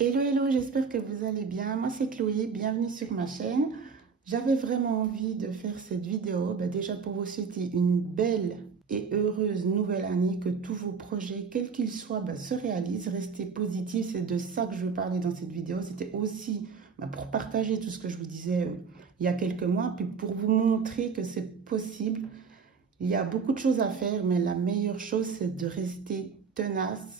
Hello, hello, j'espère que vous allez bien. Moi, c'est Chloé, bienvenue sur ma chaîne. J'avais vraiment envie de faire cette vidéo, déjà pour vous souhaiter une belle et heureuse nouvelle année, que tous vos projets, quels qu'ils soient, se réalisent. Restez positifs, c'est de ça que je veux parler dans cette vidéo. C'était aussi pour partager tout ce que je vous disais il y a quelques mois, puis pour vous montrer que c'est possible. Il y a beaucoup de choses à faire, mais la meilleure chose, c'est de rester tenace,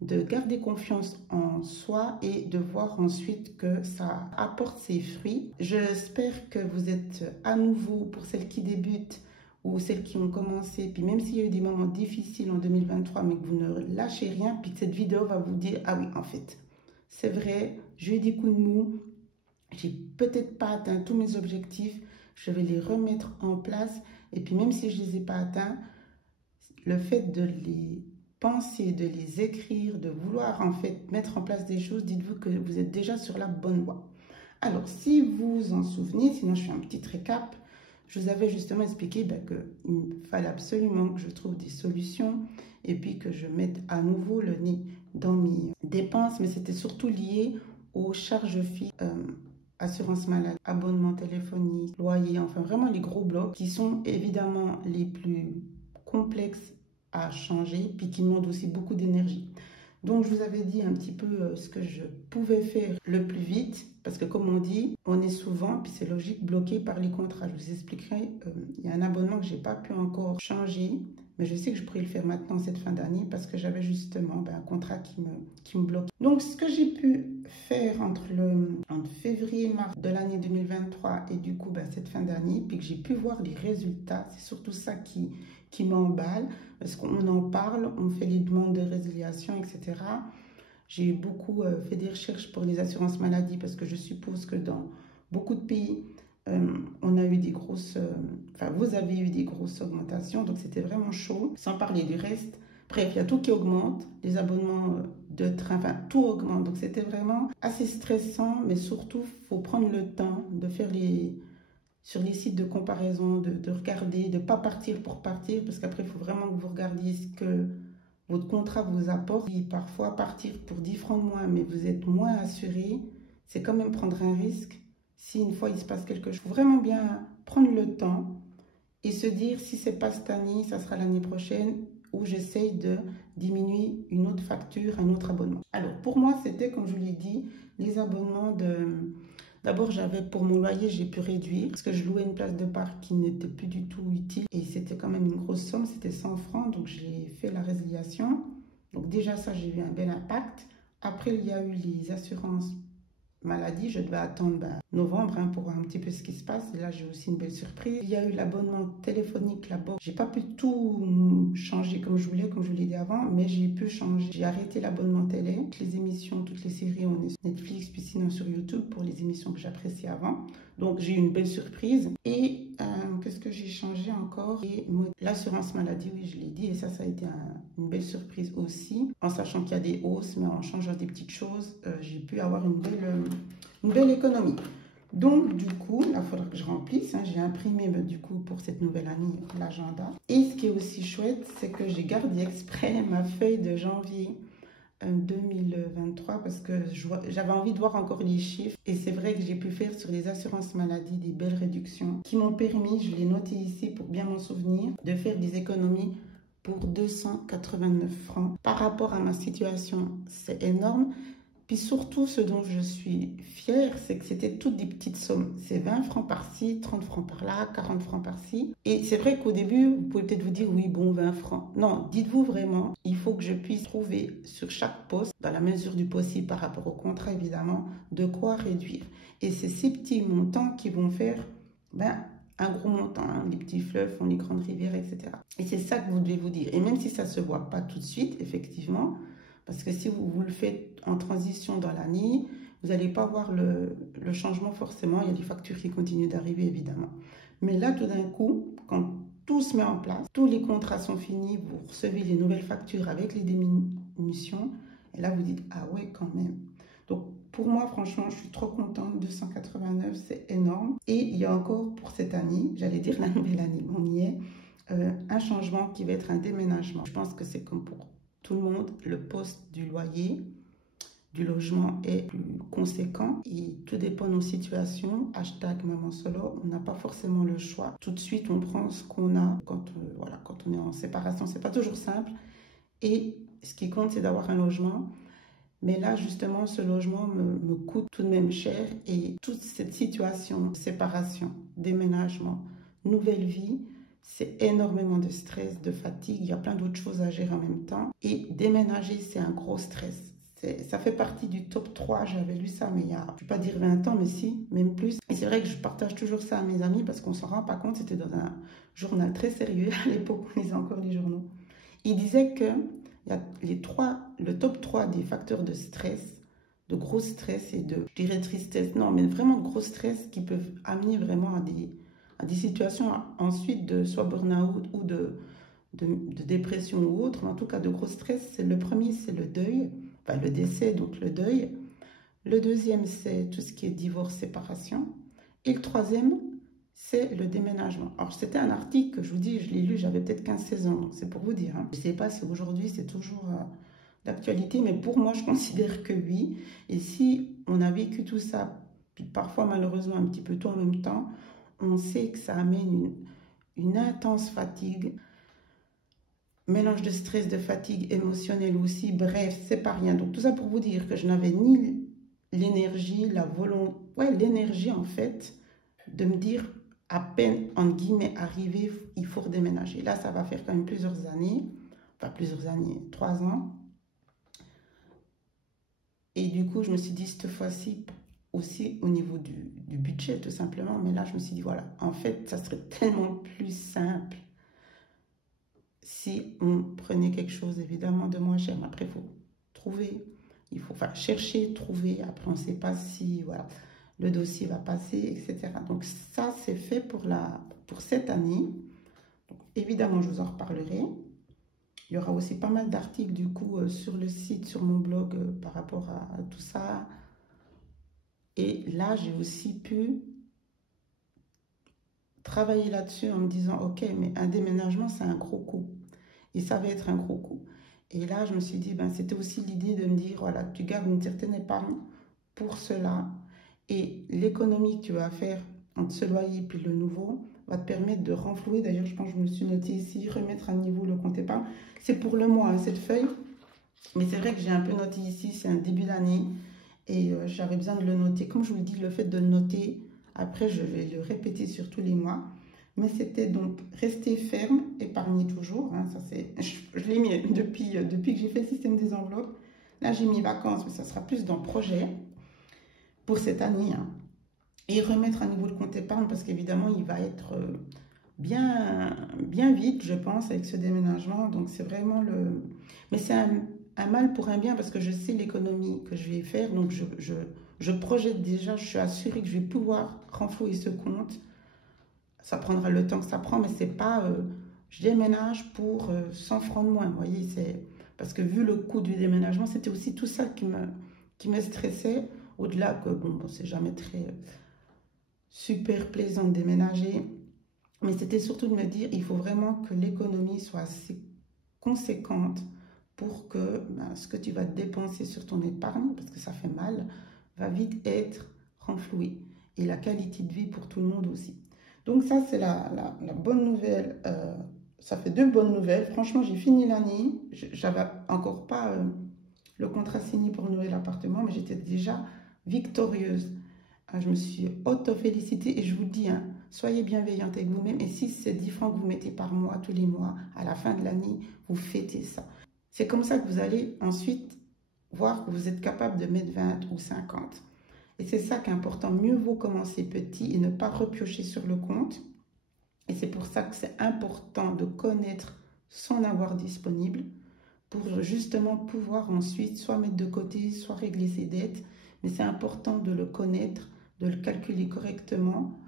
de garder confiance en soi et de voir ensuite que ça apporte ses fruits. J'espère que vous êtes à nouveau, pour celles qui débutent ou celles qui ont commencé, puis même s'il y a eu des moments difficiles en 2023, mais que vous ne lâchez rien, puis que cette vidéo va vous dire, ah oui, en fait, c'est vrai, j'ai eu des coups de mou, j'ai peut-être pas atteint tous mes objectifs, je vais les remettre en place, et puis même si je ne les ai pas atteints, le fait de les penser, de les écrire, de vouloir en fait mettre en place des choses, dites-vous que vous êtes déjà sur la bonne voie. Alors, si vous vous en souvenez, sinon je fais un petit récap, je vous avais justement expliqué qu'il me fallait absolument que je trouve des solutions et puis que je mette à nouveau le nez dans mes dépenses, mais c'était surtout lié aux charges fixes, assurance maladie, abonnement téléphonique, loyer, enfin vraiment les gros blocs qui sont évidemment les plus complexes à changer, puis qui demandent aussi beaucoup d'énergie. Donc, je vous avais dit un petit peu ce que je pouvais faire le plus vite, parce que comme on dit, on est souvent, puis c'est logique, bloqué par les contrats. Je vous expliquerai, il y a un abonnement que je n'ai pas pu encore changer, mais je sais que je pourrais le faire maintenant cette fin d'année, parce que j'avais justement un contrat qui me bloque. Donc, ce que j'ai pu faire entre février et mars de l'année 2023 et du coup cette fin d'année, puis que j'ai pu voir les résultats, c'est surtout ça qui m'emballe, parce qu'on en parle, on fait les demandes de résiliation, etc. J'ai beaucoup fait des recherches pour les assurances maladie, parce que je suppose que dans beaucoup de pays, on a eu des grosses, vous avez eu des grosses augmentations, donc c'était vraiment chaud, sans parler du reste. Bref, il y a tout qui augmente, les abonnements de train, tout augmente. Donc, c'était vraiment assez stressant, mais surtout, il faut prendre le temps de faire sur les sites de comparaison, de regarder, de ne pas partir pour partir, parce qu'après, il faut vraiment que vous regardiez ce que votre contrat vous apporte. Et parfois, partir pour 10 francs de moins, mais vous êtes moins assuré, c'est quand même prendre un risque. Si une fois, il se passe quelque chose, il faut vraiment bien prendre le temps et se dire, si ce n'est pas cette année, ça sera l'année prochaine, où j'essaye de diminuer une autre facture, un autre abonnement. Alors, pour moi, c'était, comme je vous l'ai dit, les abonnements de... D'abord, j'avais pour mon loyer, j'ai pu réduire parce que je louais une place de parc qui n'était plus du tout utile et c'était quand même une grosse somme, c'était 100 francs, donc j'ai fait la résiliation. Donc déjà, ça, j'ai eu un bel impact. Après, il y a eu les assurances maladie, je devais attendre novembre pour voir un petit peu ce qui se passe. Et là, j'ai aussi une belle surprise. Il y a eu l'abonnement téléphonique là-bas. J'ai pas pu tout changer comme je voulais, comme je vous l'ai dit avant, mais j'ai pu changer. J'ai arrêté l'abonnement télé. Toutes les émissions, toutes les séries, on est sur Netflix, puis sinon sur YouTube pour les émissions que j'appréciais avant. Donc, j'ai eu une belle surprise. Et qu'est-ce que j'ai changé encore? Et l'assurance maladie, oui, je l'ai dit. Et ça a été une belle surprise aussi. En sachant qu'il y a des hausses, mais en changeant des petites choses, j'ai pu avoir une belle économie. Donc, du coup, il faudra que je remplisse. J'ai imprimé, du coup, pour cette nouvelle année, l'agenda. Et ce qui est aussi chouette, c'est que j'ai gardé exprès ma feuille de janvier 2023 parce que j'avais envie de voir encore les chiffres. Et c'est vrai que j'ai pu faire sur les assurances maladie des belles réductions qui m'ont permis, je l'ai noté ici pour bien m'en souvenir, de faire des économies pour 289 francs. Par rapport à ma situation, c'est énorme. Puis surtout, ce dont je suis fière, c'est que c'était toutes des petites sommes. C'est 20 francs par-ci, 30 francs par-là, 40 francs par-ci. Et c'est vrai qu'au début, vous pouvez peut-être vous dire, oui, bon, 20 francs. Non, dites-vous vraiment, il faut que je puisse trouver sur chaque poste, dans la mesure du possible par rapport au contrat, évidemment, de quoi réduire. Et c'est ces petits montants qui vont faire un gros montant. Les petits fleuves font les grandes rivières, etc. Et c'est ça que vous devez vous dire. Et même si ça ne se voit pas tout de suite, effectivement, parce que si vous le faites en transition dans l'année, vous n'allez pas voir le changement forcément. Il y a des factures qui continuent d'arriver, évidemment. Mais là, tout d'un coup, quand tout se met en place, tous les contrats sont finis, vous recevez les nouvelles factures avec les diminutions. Et là, vous dites, ah ouais, quand même. Donc, pour moi, franchement, je suis trop contente. 289, c'est énorme. Et il y a encore pour cette année, j'allais dire la nouvelle année, on y est, un changement qui va être un déménagement. Je pense que c'est comme pour tout le monde, le poste du loyer. du logement est plus conséquent et tout dépend de nos situations. Hashtag maman solo, on n'a pas forcément le choix. Tout de suite, on prend ce qu'on a quand on est en séparation. C'est pas toujours simple et ce qui compte, c'est d'avoir un logement. Mais là, justement, ce logement me coûte tout de même cher et toute cette situation, séparation, déménagement, nouvelle vie, c'est énormément de stress, de fatigue. Il y a plein d'autres choses à gérer en même temps. Et déménager, c'est un gros stress. Ça fait partie du top 3, j'avais lu ça, mais il y a, je ne vais pas dire 20 ans, mais si, même plus. Et c'est vrai que je partage toujours ça à mes amis parce qu'on ne s'en rend pas compte. C'était dans un journal très sérieux, à l'époque on lisait encore les journaux. Il disait que il y a le top 3 des facteurs de stress, de gros stress et de, je dirais tristesse, non, mais vraiment de gros stress qui peuvent amener vraiment à des situations ensuite de soit burn-out ou de dépression ou autre, mais en tout cas de gros stress. Le premier, c'est le deuil. Enfin, le décès, donc le deuil. Le deuxième, c'est tout ce qui est divorce, séparation. Et le troisième, c'est le déménagement. Alors, c'était un article que je vous dis, je l'ai lu, j'avais peut-être 15-16 ans, donc c'est pour vous dire. Hein. Je ne sais pas si aujourd'hui, c'est toujours d'actualité, mais pour moi, je considère que oui. Et si on a vécu tout ça, puis parfois, malheureusement, un petit peu tout en même temps, on sait que ça amène une intense fatigue, mélange de stress, de fatigue émotionnelle aussi, bref, c'est pas rien. Donc tout ça pour vous dire que je n'avais ni l'énergie, la volonté, l'énergie en fait, de me dire à peine, entre guillemets, arrivé, il faut redéménager. Là, ça va faire quand même plusieurs années, 3 ans. Et du coup, je me suis dit, cette fois-ci, aussi au niveau du budget, tout simplement, mais là, je me suis dit, voilà, en fait, ça serait tellement plus simple si on prenait quelque chose évidemment de moins cher. Après, il faut trouver, chercher, trouver. Après, on ne sait pas si le dossier va passer, etc. Donc ça, c'est fait pour cette année. Donc, évidemment, je vous en reparlerai. Il y aura aussi pas mal d'articles du coup sur le site, sur mon blog par rapport à tout ça. Et là, j'ai aussi pu travailler là-dessus en me disant, ok, mais un déménagement, c'est un gros coût. Et ça va être un gros coup. Et là, je me suis dit, c'était aussi l'idée de me dire, voilà, tu gardes une certaine épargne pour cela. Et l'économie que tu vas faire entre ce loyer puis le nouveau va te permettre de renflouer. D'ailleurs, je pense que je me suis noté ici, remettre à niveau le compte épargne. C'est pour le mois, hein, cette feuille. Mais c'est vrai que j'ai un peu noté ici, c'est un début d'année. Et j'avais besoin de le noter. Comme je vous le dis, le fait de le noter, après, je vais le répéter sur tous les mois. Mais c'était donc rester ferme, épargner toujours. Hein, ça je l'ai mis depuis que j'ai fait le système des enveloppes. Là, j'ai mis vacances, mais ça sera plus dans le projet pour cette année. Hein. Et remettre à niveau le compte épargne parce qu'évidemment, il va être bien vite, je pense, avec ce déménagement. Donc, c'est vraiment le... Mais c'est un mal pour un bien parce que je sais l'économie que je vais faire. Donc, je projette déjà, je suis assurée que je vais pouvoir renflouer ce compte. Ça prendra le temps que ça prend, mais c'est pas je déménage pour 100 francs de moins. Vous voyez, c'est parce que vu le coût du déménagement, c'était aussi tout ça qui me stressait. Au-delà que bon c'est jamais très super plaisant de déménager, mais c'était surtout de me dire il faut vraiment que l'économie soit assez conséquente pour que ce que tu vas dépenser sur ton épargne, parce que ça fait mal, va vite être renfloué. Et la qualité de vie pour tout le monde aussi. Donc ça, c'est la bonne nouvelle. Ça fait 2 bonnes nouvelles. Franchement, j'ai fini l'année. J'avais encore pas le contrat signé pour le nouvel appartement, mais j'étais déjà victorieuse. Je me suis auto-félicitée et je vous dis, hein, soyez bienveillante avec vous-même. Et si c'est 10 francs que vous mettez par mois, tous les mois, à la fin de l'année, vous fêtez ça. C'est comme ça que vous allez ensuite voir que vous êtes capable de mettre 20 ou 50. Et c'est ça qui est important. Mieux vaut commencer petit et ne pas repiocher sur le compte. Et c'est pour ça que c'est important de connaître son avoir disponible pour justement pouvoir ensuite soit mettre de côté, soit régler ses dettes. Mais c'est important de le connaître, de le calculer correctement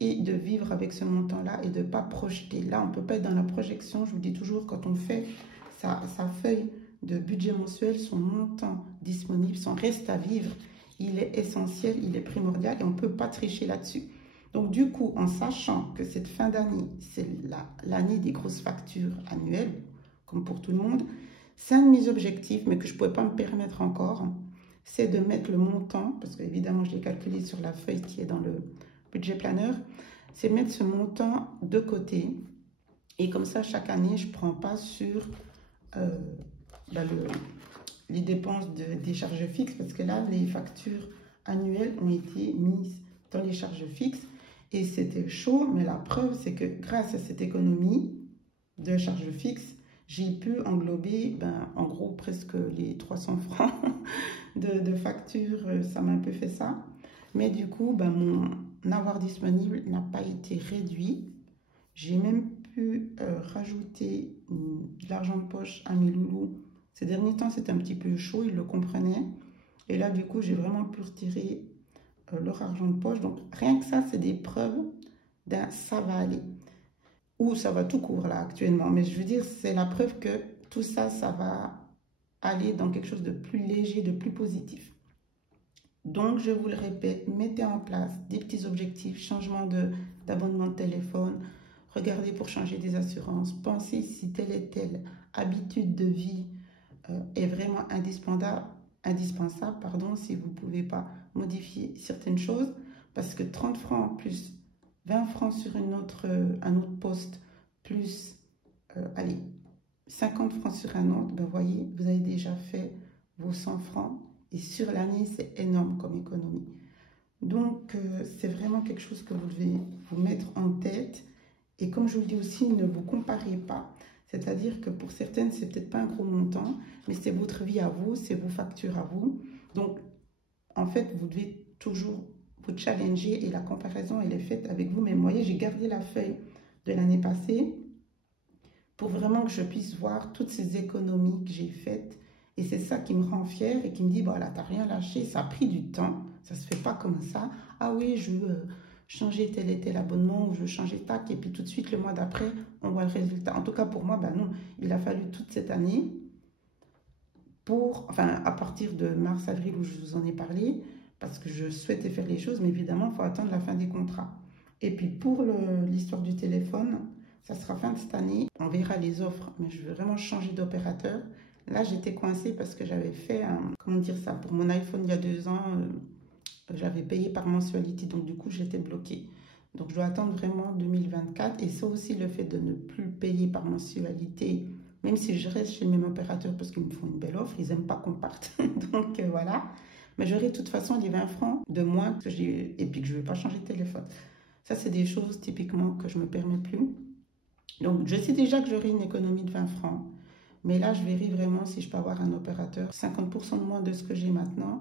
et de vivre avec ce montant-là et de ne pas projeter. Là, on ne peut pas être dans la projection. Je vous dis toujours, quand on fait sa feuille de budget mensuel, son montant disponible, son reste à vivre, il est essentiel, il est primordial et on ne peut pas tricher là-dessus. Donc du coup, en sachant que cette fin d'année, c'est l'année des grosses factures annuelles, comme pour tout le monde, c'est un de mes objectifs, mais que je ne pouvais pas me permettre encore. c'est de mettre le montant, parce qu'évidemment je l'ai calculé sur la feuille qui est dans le budget planner, c'est mettre ce montant de côté. Et comme ça, chaque année, je ne prends pas sur les dépenses des charges fixes, parce que là, les factures annuelles ont été mises dans les charges fixes. Et c'était chaud, mais la preuve, c'est que grâce à cette économie de charges fixes, j'ai pu englober, en gros, presque les 300 francs de factures. Ça m'a un peu fait ça. Mais du coup, mon avoir disponible n'a pas été réduit. J'ai même pu rajouter de l'argent de poche à mes loulous. Ces derniers temps, c'était un petit peu chaud, ils le comprenaient. Et là, du coup, j'ai vraiment pu retirer leur argent de poche. Donc, rien que ça, c'est des preuves d'un ça va aller. Ou ça va tout court, là, actuellement. Mais je veux dire, c'est la preuve que tout ça, ça va aller dans quelque chose de plus léger, de plus positif. Donc, je vous le répète, mettez en place des petits objectifs, changement d'abonnement de téléphone, regardez pour changer des assurances, pensez si telle et telle habitude de vie est vraiment indispensable, si vous ne pouvez pas modifier certaines choses, parce que 30 francs plus 20 francs sur un autre poste, plus allez, 50 francs sur un autre, voyez, vous avez déjà fait vos 100 francs. Et sur l'année, c'est énorme comme économie. Donc, c'est vraiment quelque chose que vous devez vous mettre en tête. Et comme je vous le dis aussi, ne vous comparez pas. C'est-à-dire que pour certaines, c'est peut-être pas un gros montant, mais c'est votre vie à vous, c'est vos factures à vous. Donc, en fait, vous devez toujours vous challenger et la comparaison, elle est faite avec vous. Mais vous voyez, j'ai gardé la feuille de l'année passée pour vraiment que je puisse voir toutes ces économies que j'ai faites. Et c'est ça qui me rend fière et qui me dit, voilà, t'as rien lâché, ça a pris du temps, ça se fait pas comme ça. Ah oui, je veux changer tel et tel abonnement ou je veux changer tac, et puis tout de suite, le mois d'après, on voit le résultat. En tout cas, pour moi, non, il a fallu toute cette année à partir de mars, avril où je vous en ai parlé, parce que je souhaitais faire les choses, mais évidemment, il faut attendre la fin des contrats. Et puis pour l'histoire du téléphone, ça sera fin de cette année, on verra les offres, mais je veux vraiment changer d'opérateur. Là, j'étais coincée parce que j'avais fait, comment dire ça, pour mon iPhone il y a 2 ans, j'avais payé par mensualité, donc du coup, j'étais bloquée. Donc, je dois attendre vraiment 2024. Et ça aussi, le fait de ne plus payer par mensualité, même si je reste chez le même opérateur parce qu'ils me font une belle offre, ils n'aiment pas qu'on parte. Donc, voilà. Mais j'aurai de toute façon les 20 francs de moins et puis que je ne vais pas changer de téléphone. Ça, c'est des choses typiquement que je ne me permets plus. Donc, je sais déjà que j'aurai une économie de 20 francs. Mais là, je verrai vraiment si je peux avoir un opérateur 50% de moins de ce que j'ai maintenant.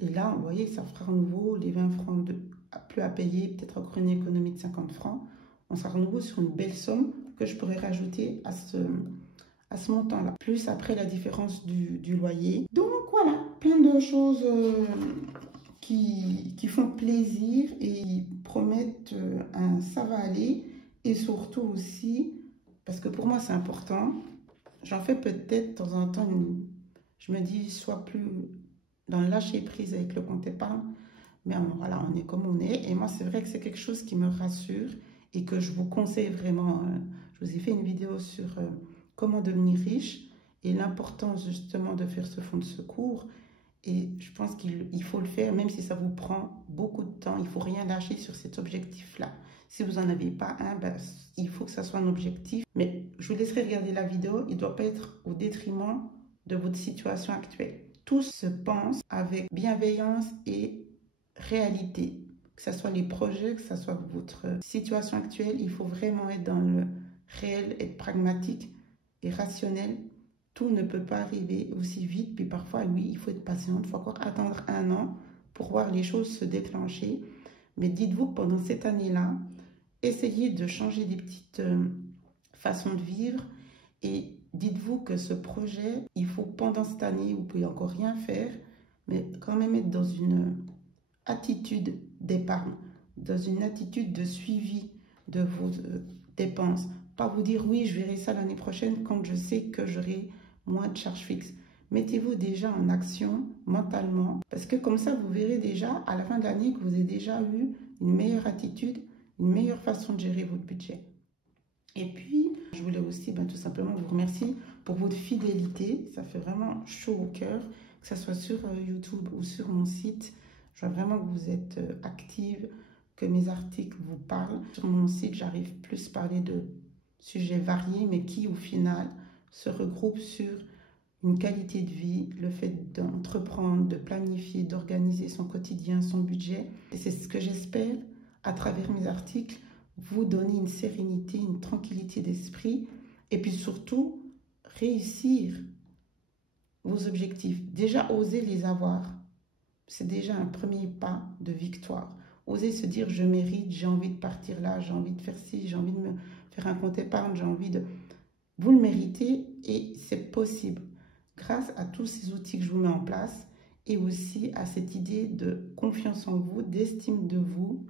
Et là, vous voyez, ça fera à nouveau les 20 francs plus à payer, peut-être encore une économie de 50 francs. On sera à nouveau sur une belle somme que je pourrais rajouter à ce montant-là. Plus après la différence du loyer. Donc voilà, plein de choses qui font plaisir et promettent un ça va aller. Et surtout aussi, parce que pour moi c'est important, j'en fais peut-être de temps en temps, je me dis, soit plus dans le lâcher prise avec le compte épargne, mais voilà, on est comme on est. Et moi, c'est vrai que c'est quelque chose qui me rassure et que je vous conseille vraiment. Je vous ai fait une vidéo sur comment devenir riche et l'importance justement de faire ce fonds de secours. Et je pense qu'il faut le faire, même si ça vous prend beaucoup de temps. Il ne faut rien lâcher sur cet objectif-là. Si vous n'en avez pas un, il faut que ça soit un objectif. Mais je vous laisserai regarder la vidéo. Il ne doit pas être au détriment de votre situation actuelle. Tout se pense avec bienveillance et réalité. Que ce soit les projets, que ce soit votre situation actuelle, il faut vraiment être dans le réel, être pragmatique et rationnel. Tout ne peut pas arriver aussi vite. Puis parfois, oui, il faut être patient. Il faut encore attendre 1 an pour voir les choses se déclencher. Mais dites-vous que pendant cette année-là, essayez de changer des petites façons de vivre. Et dites-vous que ce projet, il faut pendant cette année, vous pouvez encore rien faire, mais quand même être dans une attitude d'épargne, dans une attitude de suivi de vos dépenses. Pas vous dire, oui, je verrai ça l'année prochaine quand je sais que j'aurai moins de charges fixes. Mettez-vous déjà en action mentalement, parce que comme ça, vous verrez déjà à la fin de l'année que vous avez déjà eu une meilleure attitude, une meilleure façon de gérer votre budget. Et puis, je je voulais aussi tout simplement vous remercier pour votre fidélité. Ça fait vraiment chaud au cœur. que ce soit sur YouTube ou sur mon site. Je vois vraiment que vous êtes active, que mes articles vous parlent. Sur mon site, j'arrive plus à parler de sujets variés, mais qui au final se regroupent sur une qualité de vie, le fait d'entreprendre, de planifier, d'organiser son quotidien, son budget. Et c'est ce que j'espère, à travers mes articles, vous donner une sérénité, une tranquillité d'esprit, et puis surtout, réussir vos objectifs. Déjà, oser les avoir, c'est déjà un premier pas de victoire. Oser se dire, je mérite, j'ai envie de partir là, j'ai envie de faire ci, j'ai envie de me faire un compte épargne, j'ai envie de... Vous le méritez et c'est possible grâce à tous ces outils que je vous mets en place et aussi à cette idée de confiance en vous, d'estime de vous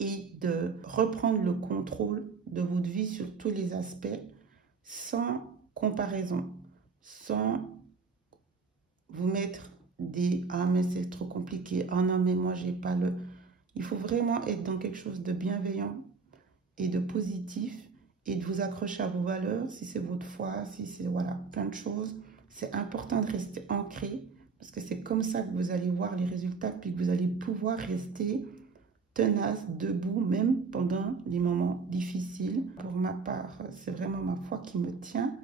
et de reprendre le contrôle de votre vie sur tous les aspects sans comparaison, sans vous mettre des « ah mais c'est trop compliqué, ah non mais moi j'ai pas le... » Il faut vraiment être dans quelque chose de bienveillant et de positif et de vous accrocher à vos valeurs, si c'est votre foi, si c'est voilà, plein de choses. C'est important de rester ancré parce que c'est comme ça que vous allez voir les résultats puis que vous allez pouvoir rester tenace, debout, même pendant les moments difficiles. Pour ma part, c'est vraiment ma foi qui me tient.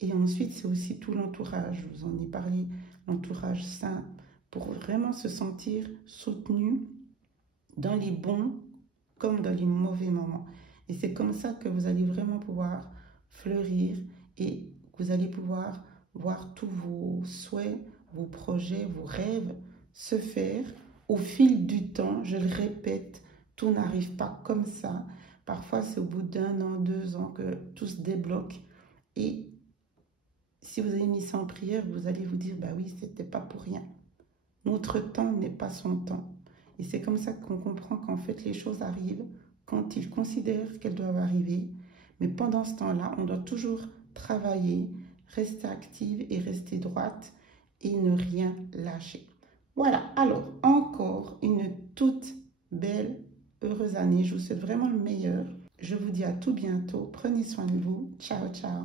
Et ensuite, c'est aussi tout l'entourage. Je vous en ai parlé, l'entourage sain, pour vraiment se sentir soutenu dans les bons comme dans les mauvais moments. Et c'est comme ça que vous allez vraiment pouvoir fleurir et vous allez pouvoir voir tous vos souhaits, vos projets, vos rêves se faire au fil du temps. Je le répète, tout n'arrive pas comme ça. Parfois, c'est au bout d'1 an, 2 ans que tout se débloque. Et si vous avez mis ça en prière, vous allez vous dire, bah oui, c'était pas pour rien. Notre temps n'est pas son temps. Et c'est comme ça qu'on comprend qu'en fait, les choses arrivent quand ils considèrent qu'elles doivent arriver. Mais pendant ce temps-là, on doit toujours travailler, rester active et rester droite et ne rien lâcher. Voilà, alors encore une toute belle, heureuse année. Je vous souhaite vraiment le meilleur. Je vous dis à tout bientôt. Prenez soin de vous. Ciao, ciao.